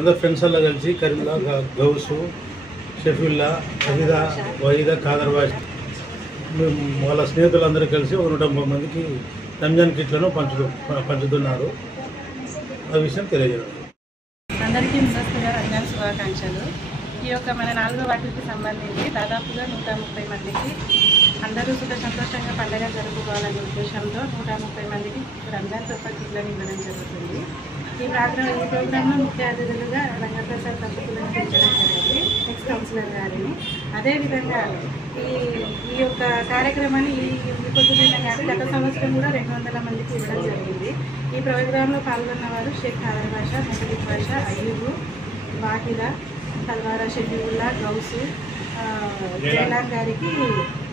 వాళ్ళందరూ ఫ్రెండ్స్ అలా కలిసి కరీంలా, గౌసు, షఫీల్లా, వహీదా, ఖాదర్ బాష్ వాళ్ళ స్నేహితులందరూ కలిసి ఒక 150 మందికి రంజాన్ కిట్లను పంచుతున్నారు. ఆ విషయం తెలియజేయడం. అందరికీ ముందస్తుగా రంజాన్ శుభాకాంక్షలు. ఈ యొక్క మన 4వ వార్డుకి సంబంధించి దాదాపుగా 130 మందికి అందరూ సుఖ సంతోషంగా పండుగ జరుపుకోవాలనే ఉద్దేశంతో 130 మందికి రంజాన్ తొక్క కిట్లను ఇవ్వడం జరుగుతుంది. ఈ ప్రోగ్రాంలో ముఖ్య అతిథులుగా రంగప్రసాద్ దంపతులను పెంచడం జరిగింది, ఎక్స్ కౌన్సిలర్ గారిని. అదేవిధంగా ఈ యొక్క కార్యక్రమాన్ని ఈ పొద్దున్న కానీ గత సంవత్సరం కూడా 200 మందికి ఇవ్వడం జరిగింది. ఈ ప్రోగ్రాంలో పాల్గొన్న వారు షేక్ ఖాదర్ బాషా, ముహమ్మద్ బాషా, అయ్యూబు, వాహిదా, తల్వారా, షఫీవుల్లా, గౌసు, జైలాన్ గారికి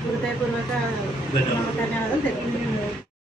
హృదయపూర్వక ధన్యవాదాలు తెలుపుతున్నాను.